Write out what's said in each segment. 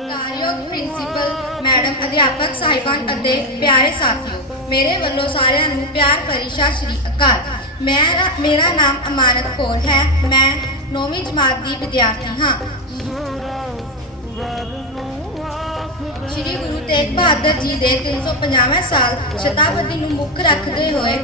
ਕਾਰਯੋਗ principal madam ਅਧਿਆਪਕ ਸਾਹਿਬਾਨ ਅਤੇ ਪਿਆਰੇ ਸਾਥੀਓ ਮੇਰੇ ਵੱਲੋਂ ਸਾਰਿਆਂ ਨੂੰ ਪਿਆਰ ਭਰੀ ਸਤਿ ਸ਼੍ਰੀ ਅਕਾਲ। ਮੇਰਾ ਮੇਰਾ ਨਾਮ ਅਮਾਨਤ ਕੌਰ ਹੈ। ਮੈਂ 9ਵੀਂ ਜਮਾਤ ਦੀ ਵਿਦਿਆਰਥੀ ਹਾਂ। ਸ਼੍ਰੀ ਗੁਰੂ ਤੇਗ ਬਹਾਦਰ ਜੀ ਦੇ 350ਵੇਂ ਸਾਲ ਸ਼ਤਾਬਦੀ ਨੂੰ ਮੁੱਖ ਰੱਖਦੇ ਹੋਏ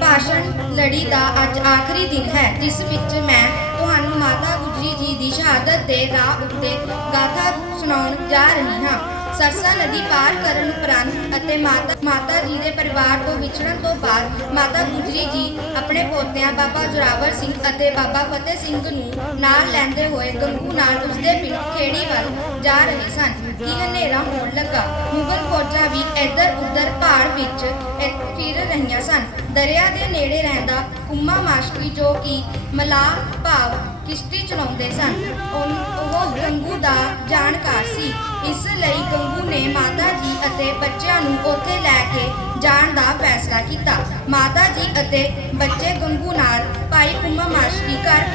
ਭਾਸ਼ਣ ਲੜੀ ਦਾ ਅੱਜ ਆਖਰੀ ਦਿਨ ਹੈ ਜਿਸ ਵਿੱਚ ਮੈਂ ਤੁਹਾਨੂੰ ਮਾਤਾ ਗੁਜਰੀ ਜੀ ਦੀ ਸ਼ਹਾਦਤ ਦੇ ਰਾਹ ਉੱਤੇ ਗਾਥਾ ਸੁਣਾਉਣ ਜਾ ਰਹੀ ਹਾਂ। ਸਰਸਾ ਨਦੀ ਪਾਰ ਕਰਨ ਉਪਰੰਤ ਅਤੇ ਮਾਤਾ ਮਾਤਾ ਜੀ ਦੇ ਪਰਿਵਾਰ ਤੋਂ ਵਿਛੜਨ ਤੋਂ ਬਾਅਦ ਮਾਤਾ ਗੁਜਰੀ ਜੀ ਆਪਣੇ ਪੋਤਿਆਂ ਬਾਬਾ ਜੋਰਾਵਰ ਸਿੰਘ ਅਤੇ ਬਾਬਾ ਫਤਿਹ ਸਿੰਘ ਨੂੰ ਨਾਲ ਲੈਂਦੇ ਹੋਏ ਗੰਗੂ ਨਾਲ ਉਸਦੇ ਪਿੰਡ ਖੇੜੀ ਵੱਲ ਜਾ ਰਹੇ ਸਨ। ਕਿ ਹਨੇਰਾ ਹੋਣ ਲੱਗਾ? ਮੁਗਲ ਫੌਜਾਂ ਵੀ ਇੱਧਰ ਉੱਧਰ ਪਹਾੜ ਵਿੱਚ ਫਿਰ ਰਹੀਆਂ ਸਨ। ਦਰਿਆ ਦੇ ਨੇੜੇ ਰਹਿੰਦਾ ਕੁੰਮਾ ਮਾਸ਼ਕੀ ਜੋ ਕਿ ਮਲਾਹ, ਭਾਵ, ਕਿਸ਼ਤੀ ਚਲਾਉਂਦੇ ਸਨ। ਉਹ ਗੰਗੂ ਦਾ ਜਾਣਕਾਰ ਸੀ। ਇਸ ਲਈ ਗੰਗੂ ਨੇ ਮਾਤਾ ਜੀ ਅਤੇ ਬੱਚਿਆਂ ਨੂੰ ਉੱਥੇ ਲੈ ਕੇ ਜਾਣ ਦਾ ਫੈਸਲਾ ਕੀਤਾ। ਮਾਤਾ ਜੀ ਅਤੇ ਬੱਚੇ ਗੰਗੂ ਨਾਲ ਭਾਈ ਉਮਾ ਮਾਸ਼ਕੀ ਘਰ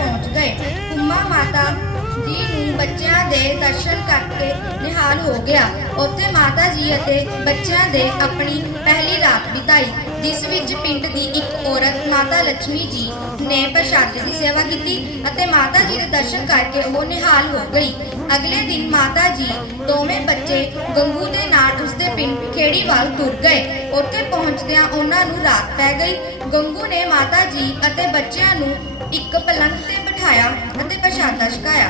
ਜੀ ਨੂੰ ਬੱਚਿਆਂ ਦੇ ਦਰਸ਼ਨ ਕਰਕੇ ਨਿਹਾਲ ਹੋ ਗਿਆ। ਉੱਥੇ ਮਾਤਾ ਜੀ ਅਤੇ ਬੱਚਿਆਂ ਦੇ ਆਪਣੀ ਪਹਿਲੀ ਰਾਤ ਬਿਤਾਈ, ਜਿਸ ਵਿੱਚ ਪਿੰਡ ਦੀ ਇੱਕ ਔਰਤ, ਮਾਤਾ ਲక్ష్ਮੀ ਜੀ ਨੇ ਪ੍ਰਸ਼ਾਦੇ ਦੀ ਸੇਵਾ ਕੀਤੀ ਅਤੇ ਮਾਤਾ ਜੀ ਦੇ ਦਰਸ਼ਨ ਕਰਕੇ ਉਹ ਨਿਹਾਲ ਹੋ ਗਈ। ਅਗਲੇ ਦਿਨ ਮਾਤਾ ਜੀ ਦੋਵੇਂ ਬੱਚੇ ਗੰਗੂ ਦੇ ਨਾਲ ਉਸਦੇ ਪਿੰਡ ਖੇੜੀ ਵੱਲ ਤੁਰ ਗਏ। ਉੱਥੇ ਪਹੁੰਚਦਿਆਂ ਉਹਨਾਂ ਨੂੰ ਰਾਤ ਪੈ ਗਈ। ਗੰਗੂ ਨੇ ਮਾਤਾ ਜੀ ਅਤੇ ਬੱਚਿਆਂ ਨੂੰ ਇੱਕ ਪਲੰਗ ਤੇ ਬਿਠਾਇਆ ਅਤੇ ਪ੍ਰਸ਼ਾਦਾ ਛਕਾਇਆ।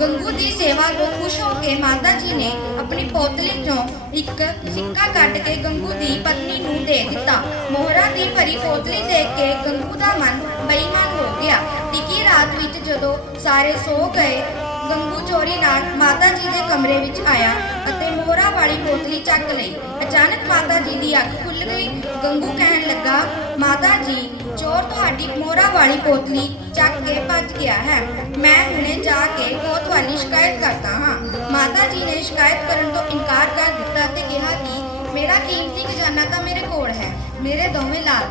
ਗੰਗੂ ਦੀ ਸੇਵਾ ਤੋਂ ਖੁਸ਼ ਹੋ ਕੇ ਮਾਤਾ ਜੀ ਨੇ ਆਪਣੀ ਪੋਤਲੀ ਚੋਂ ਇੱਕ ਸਿੱਕਾ ਕੱਢ ਕੇ ਗੰਗੂ ਦੀ ਪਤਨੀ ਨੂੰ ਦੇ ਦਿੱਤਾ। ਮੋਹਰਾਂ ਦੀ ਭਰੀ ਪੋਤਲੀ ਦੇਖ ਕੇ ਗੰਗੂ ਦਾ ਮਨ ਬੇਈਮਾਨ ਹੋ ਗਿਆ। ਟਿੱਕੀ ਰਾਤ ਵਿੱਚ ਜਦੋਂ ਸਾਰੇ ਸੋ ਗਏ, ਗੰਗੂ ਚੋਰੀ ਨਾਲ ਮਾਤਾ ਜੀ ਦੇ ਕਮਰੇ ਵਿੱਚ ਆਇਆ ਅਤੇ ਮੋਹਰਾ ਵਾਲੀ ਪੋਤਲੀ ਚੱਕ ਲਈ। ਅਚਾਨਕ ਮਾਤਾ ਜੀ ਦੀ ਅੱਖ ਖੁੱਲ ਗਈ। ਗੰਗੂ ਕਹਿਣ ਲੱਗਾ, ਮਾਤਾ ਜੀ ਚੋਰ ਤੁਹਾਡੀ ਮੋਹਰਾ ਵਾਲੀ ਕੋਤਲੀ ਚੱਕ ਕੇ ਭੱਜ ਗਿਆ ਹੈ। ਮੈਂ ਹੁਣੇ ਜਾ ਕੇ ਕੋਤਵਾਲੀ ਸ਼ਿਕਾਇਤ ਕਰਦਾ ਹਾਂ। ਮਾਤਾ ਜੀ ਨੇ ਸ਼ਿਕਾਇਤ ਕਰਨ ਤੋਂ ਇਨਕਾਰ ਕਰ ਦਿੱਤਾ ਤੇ ਕਿਹਾ ਕਿ ਮੇਰਾ ਕੀਮਤੀ ਖਜ਼ਾਨਾ ਤਾਂ ਮੇਰੇ ਕੋਲ ਹੈ। ਮੇਰੇ ਦੋਵੇਂ ਲਾਲ।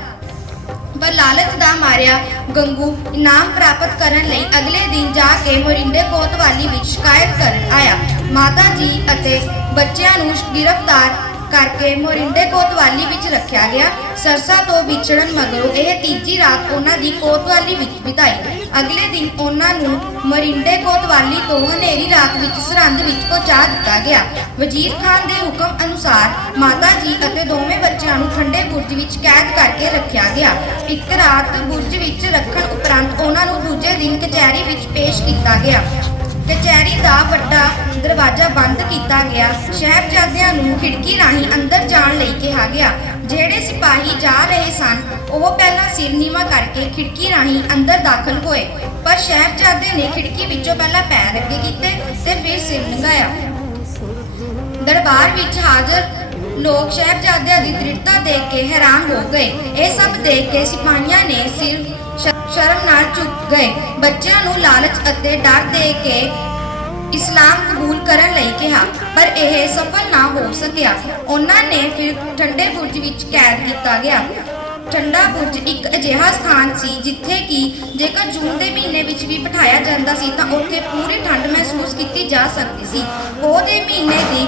ਪਰ ਲਾਲਚ ਦਾ ਮਾਰਿਆ ਗੰਗੂ ਇਨਾਮ ਪ੍ਰਾਪਤ ਕਰਨ ਲਈ ਅਗਲੇ ਦਿਨ ਜਾ ਕੇ ਮੋਰਿੰਡੇ ਕੋਤਵਾਲੀ ਵਿੱਚ ਸ਼ਿਕਾਇਤ ਕਰਨ ਆਇਆ। ਮਾਤਾ ਜੀ ਅਤੇ ਬੱਚਿਆਂ ਨੂੰ ਗ੍ਰਿਫਤਾਰ ਕਰਕੇ ਮੋਰਿੰਡੇ ਕੋਤਵਾਲੀ ਵਿੱਚ ਰੱਖਿਆ ਗਿਆ। ਸਰਸਾ ਤੋਂ ਵਿਛੜਨ ਮਗਰੋਂ ਇਹ ਤੀਜੀ ਰਾਤ ਉਹਨਾਂ ਦੀ ਕੋਤਵਾਲੀ ਵਿੱਚ ਬਿਤਾਈ। ਅਗਲੇ ਦਿਨ ਉਹਨਾਂ ਨੂੰ ਮਰਿੰਡੇ ਕੋਤਵਾਲੀ ਤੋਂ ਹਨੇਰੀ ਰਾਤ ਵਿੱਚ ਸਰਹੰਦ ਵਿੱਚ ਪਹੁੰਚਾ ਦਿੱਤਾ ਗਿਆ। ਵਜ਼ੀਰ ਖਾਨ ਦੇ ਹੁਕਮ ਅਨੁਸਾਰ ਮਾਤਾ ਜੀ ਅਤੇ ਦੋਵੇਂ ਬੱਚਿਆਂ ਨੂੰ ਠੰਡੇ ਬੁਰਜ ਵਿੱਚ ਕੈਦ ਕਰਕੇ ਰੱਖਿਆ ਗਿਆ। ਇੱਕ ਰਾਤ ਬੁਰਜ ਵਿੱਚ ਰੱਖਣ ਉਪਰੰਤ ਉਹਨਾਂ ਨੂੰ ਦੂਜੇ ਦਿਨ ਕਚਹਿਰੀ ਵਿੱਚ ਪੇਸ਼ ਕੀਤਾ ਗਿਆ। ਕਚਹਿਰੀ ਦਾ ਵੱਡਾ ਦਰਵਾਜ਼ਾ ਬੰਦ ਕੀਤਾ ਗਿਆ। ਸ਼ਹਿਬਜ਼ਾਦਿਆਂ ਨੂੰ ਖਿੜਕੀ ਰਾਹੀਂ ਅੰਦਰ ਜਾਣ ਲਈ ਕਿਹਾ ਗਿਆ। ਜਿਹੜੇ ਸਿਪਾਹੀ ਜਾ ਰਹੇ ਸਨ, ਉਹ ਪਹਿਲਾਂ ਸਿਰ ਨੀਵਾ ਕਰਕੇ ਖਿੜਕੀ ਰਾਹੀਂ ਅੰਦਰ ਦਾਖਲ ਹੋਏ। ਪਰ ਸ਼ਹਿਬਜ਼ਾਦੇ ਨੇ ਖਿੜਕੀ ਵਿੱਚੋਂ ਪਹਿਲਾਂ ਪੈਰ ਅੱਗੇ ਕੀਤੇ ਤੇ ਫਿਰ ਸਿਰ ਨੰਗਾਇਆ ਦਰਬਾਰ ਵਿੱਚ ਹਾਜ਼ਰ ਲੋਕ ਸ਼ਹਿਬਜ਼ਾਦਿਆਂ ਦੀ ਦ੍ਰਿੜਤਾ ਦੇਖ ਕੇ ਹੈਰਾਨ ਹੋ ਗਏ। ਇਹ ਸਭ ਦੇਖ ਕੇ ਸਿਪਾਹੀਆਂ ਨੇ ਸਿਰ ਸ਼ਰਮ ਨਾਲ ਝੁਕ ਗਏ। ਬੱਚਿਆਂ ਨੂੰ ਲਾਲਚ ਅਤੇ ਡਰ ਦੇ ਕੇ ਇਸਲਾਮ ਕਬੂਲ ਕਰਨ ਲਈ ਕਿਹਾ, ਪਰ ਇਹ ਸਫਲ ਨਾ ਹੋ ਸਕਿਆ। ਉਹਨਾਂ ਨੇ ਫਿਰ ਠੰਡੇ ਬੁਰਜ ਵਿੱਚ ਕੈਦ ਕੀਤਾ ਗਿਆ। ਠੰਡਾ ਬੁਰਜ ਇੱਕ ਅਜਿਹਾ ਸਥਾਨ ਸੀ ਜਿੱਥੇ ਕਿ ਜੇਕਰ ਜੂਨ ਦੇ ਮਹੀਨੇ ਵਿੱਚ ਵੀ ਬਿਠਾਇਆ ਜਾਂਦਾ ਸੀ ਤਾਂ ਉੱਥੇ ਪੂਰੀ ਠੰਡ ਮਹਿਸੂਸ ਕੀਤੀ ਜਾ ਸਕਦੀ ਸੀ। ਪੋਹ ਦੇ ਮਹੀਨੇ ਦੀ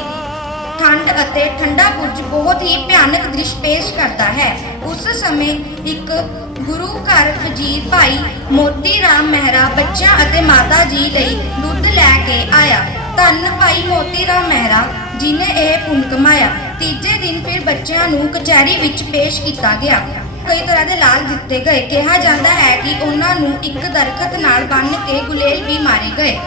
ਠੰਡ ਅਤੇ ਠੰਡਾ ਬੁਰਜ ਬਹੁਤ ਹੀ ਭਿਆਨਕ ਦ੍ਰਿਸ਼ ਪੇਸ਼ ਕਰਦਾ ਹੈ। ਉਸ ਸਮੇਂ ਇੱਕ ਗੁਰੂ ਘਰ ਵਜ਼ੀਰ ਭਾਈ ਮੋਤੀ ਰਾਮ ਮਹਿਰਾ ਬੱਚਿਆਂ ਅਤੇ ਮਾਤਾ ਜੀ ਲਈ ਦੁੱਧ ਲੈ ਕੇ ਆਇਆ। ਧੰਨ ਭਾਈ ਮੋਤੀ ਰਾਮ ਮਹਿਰਾ, ਜਿਨੇ ਇਹ ਪੁੰਨ ਕਮਾਇਆ। ਤੀਜੇ ਦਿਨ ਫਿਰ ਬੱਚਿਆਂ ਨੂੰ ਕਚਹਿਰੀ ਵਿੱਚ ਪੇਸ਼ ਕੀਤਾ ਗਿਆ। ਕਈ ਤਰ੍ਹਾਂ ਦੇ ਲਾਲ ਦਿੱਤੇ ਗਏ। ਕਿਹਾ ਜਾਂਦਾ ਹੈ ਕਿ ਉਹਨਾਂ ਨੂੰ ਇੱਕ ਦਰਖਤ ਨਾਲ ਬੰਨ੍ਹ ਕੇ ਗੁਲੇਲ ਵੀ ਮਾਰੇ ਗਏ।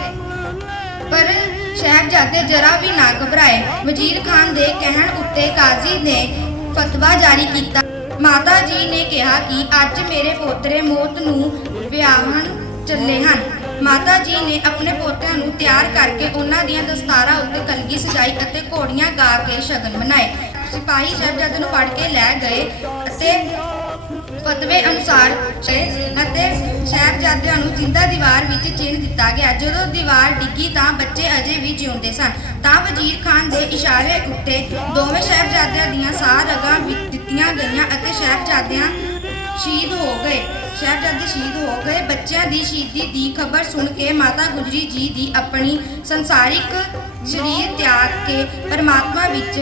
ਪਰ ਸ਼ਹਿਬਜ਼ਾਦੇ ਜਰਾ ਵੀ ਨਾ ਘਬਰਾਏ। ਵਜ਼ੀਰ ਖਾਨ ਦੇ ਕਹਿਣ ਉੱਤੇ ਕਾਜ਼ੀ ਨੇ ਫਤਵਾ ਜਾਰੀ ਕੀਤਾ। ਮਾਤਾ ਜੀ ਨੇ ਕਿਹਾ ਕਿ ਅੱਜ ਮੇਰੇ ਪੋਤਰੇ ਮੌਤ ਨੂੰ ਵਿਆਹਣ ਚੱਲੇ ਹਨ। ਮਾਤਾ ਜੀ ਨੇ ਆਪਣੇ ਪੋਤਿਆਂ ਨੂੰ ਤਿਆਰ ਕਰਕੇ ਉਹਨਾਂ ਦੀਆਂ ਦਸਤਾਰਾਂ ਉੱਤੇ ਕਲਗੀ ਸਜਾਈ ਅਤੇ ਘੋੜੀਆਂ ਗਾ ਕੇ ਸ਼ਗਨ ਮਨਾਏ। ਸਿਪਾਹੀ ਸ਼ਹਿਬਜ਼ਾਦੇ ਨੂੰ ਫੜ ਕੇ ਲੈ ਗਏ ਅਤੇ ਫਤਵੇ ਅਨੁਸਾਰ ਅਤੇ ਸਾਹਿਬਜ਼ਾਦਿਆਂ ਨੂੰ ਜਿੰਦਾ ਦੀਵਾਰ ਵਿੱਚ ਚਿਣ ਦਿੱਤਾ ਗਿਆ। ਜਦੋਂ ਦੀਵਾਰ ਡਿੱਗੀ ਤਾਂ ਬੱਚੇ ਅਜੇ ਵੀ ਜਿਉਂਦੇ ਸਨ। ਤਾਂ ਵਜ਼ੀਰ ਖਾਨ ਦੇ ਇਸ਼ਾਰੇ ਉੱਤੇ ਦੋਵੇਂ ਸਾਹਿਬਜ਼ਾਦਿਆਂ ਦੀਆਂ ਸਾਹ ਰਗਾਂ ਵਿੱਚ ਦਿੱਤੀਆਂ ਗਈਆਂ ਅਤੇ ਸਾਹਿਬਜ਼ਾਦਿਆਂ ਸ਼ਹੀਦ ਹੋ ਗਏ। ਸਾਹਿਬਜ਼ਾਦੇ ਸ਼ਹੀਦ ਹੋ ਗਏ। ਬੱਚਿਆਂ ਦੀ ਸ਼ਹੀਦੀ ਦੀ ਖਬਰ ਸੁਣ ਕੇ ਮਾਤਾ ਗੁਜਰੀ ਜੀ ਦੀ ਆਪਣੀ ਸੰਸਾਰਿਕ ਸਰੀਰ ਤਿਆਗ ਕੇ ਪਰਮਾਤਮਾ ਵਿੱਚ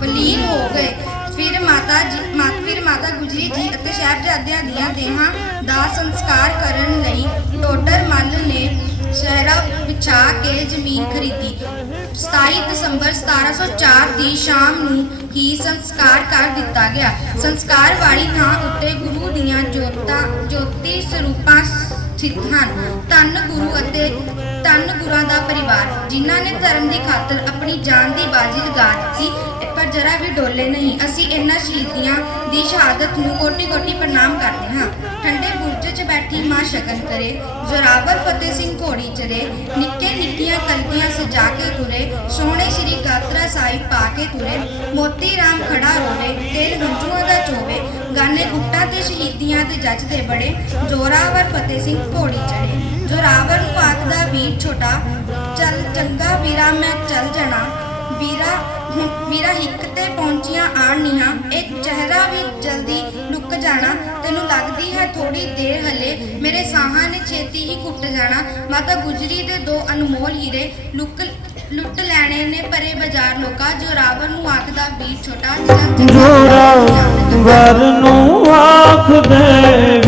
ਵਿਲੀਨ ਹੋ ਗਏ। ਫਿਰ ਮਾਤਾ ਜੀ ਫਿਰ ਮਾਤਾ ਗੁਜਰੀ ਜੀ ਅਤੇ ਸਾਹਿਬਜ਼ਾਦਿਆਂ ਦੀਆਂ ਦੇਹਾਂ ਦਾ ਸੰਸਕਾਰ ਕਰਨ ਲਈ ਟੋਡਰ ਮੱਲ ਨੇ ਸ਼ਹਿਰਾ ਵਿਛਾ ਕੇ ਜ਼ਮੀਨ ਖਰੀਦੀ। 27 ਦਸੰਬਰ 1704 ਦੀ ਸ਼ਾਮ ਨੂੰ ਹੀ ਸੰਸਕਾਰ ਕਰ ਦਿੱਤਾ ਗਿਆ। ਸੰਸਕਾਰ ਵਾਲੀ ਥਾਂ ਉੱਤੇ ਗੁਰੂ ਦੀਆਂ ਜੋਤਾਂ, ਜੋਤੀ ਸਰੂਪਾਂ ਸਥਿਤ ਹਨ। ਧੰਨ ਗੁਰੂ ਅਤੇ ਧੰਨ ਗੁਰਾਂ ਦਾ ਪਰਿਵਾਰ, ਜਿਨ੍ਹਾਂ ਨੇ ਧਰਮ ਦੀ ਖਾਤਰ ਆਪਣੀ ਜਾਨ ਦੀ ਬਾਜ਼ੀ ਲਗਾ ਦਿੱਤੀ, ਪਰ ਜਰਾ ਵੀ ਡੋਲੇ ਨਹੀਂ। ਅਸੀਂ ਇਹਨਾਂ ਸ਼ਹੀਦੀਆਂ ਦੀ ਸ਼ਹਾਦਤ ਨੂੰ ਕੋਟੀ ਕੋਟੀ ਪ੍ਰਣਾਮ ਕਰਦੇ ਹਾਂ। ਠੰਡੇ ਬੈਠੀ ਮਾਂ ਸ਼ਗਨ ਕਰੇ, ਜ਼ੋਰਾਵਰ ਫਤਿਹ ਸਿੰਘ ਘੋੜੀ ਚਰੇ, ਨਿੱਕੇ ਨਿੱਕੀਆਂ ਕਲਗੀਆਂ ਸਜਾ ਕੇ ਤੁਰੇ, ਸੋਹਣੇ ਸ਼੍ਰੀ ਗਾਤਰਾ ਸਾਹਿਬ ਪਾ ਕੇ ਤੁਰੇ, ਮੋਤੀ ਰਾਮ ਖੜਾ ਰੋਵੇ, ਤੇਲ ਗੰਜੂਆਂ ਦਾ ਚੋਵੇ, ਗਾਨੇ ਗੁੱਟਾਂ ਤੇ ਸ਼ਹੀਦੀਆਂ ਦੇ ਜੱਜ ਦੇ ਬੜੇ, ਜ਼ੋਰਾਵਰ ਫਤਿਹ ਸਿੰਘ ਘੋੜੀ ਚੜੇ। ਜ਼ੋਰਾਵਰ ਨੂੰ ਆਖਦਾ ਵੀਰ ਛੋਟਾ, ਚੱਲ ਚੰਗਾ ਵੀਰਾ, ਮੈਂ ਚੱਲ ਜਾਣਾ। ਵੀਰਾ ਵੀਰਾ ਹਿੱਕ ਤੇ ਪਹੁੰਚੀਆਂ ਆਣੀਆਂ ਇਹ ਚਿਹਰਾ ਵੀ ਜਲਦੀ ਲੁਕ ਜਾਣਾ ਤੈਨੂੰ ਲੱਗਦੀ ਹੈ ਥੋੜੀ ਦੇਰ ਹਲੇ। ਮੇਰੇ ਸਾਹਾਂ ਨੇ ਛੇਤੀ ਹੀ ਕੁੱਟ ਜਾਣਾ। ਮਾਤਾ ਗੁਜਰੀ ਦੇ ਦੋ ਅਨਮੋਲ ਹੀਰੇ ਲੁੱਕ ਲੁੱਟ ਲੈਣੇ ਨੇ ਪਰੇ ਬਾਜ਼ਾਰ ਲੋਕਾ। ਜੋ ਰਾਵਣ ਨੂੰ ਆਖਦਾ ਵੀਰ ਛੋਟਾ ਜੋਰਾ ਵਰ ਨੂੰ ਆਖਦੇ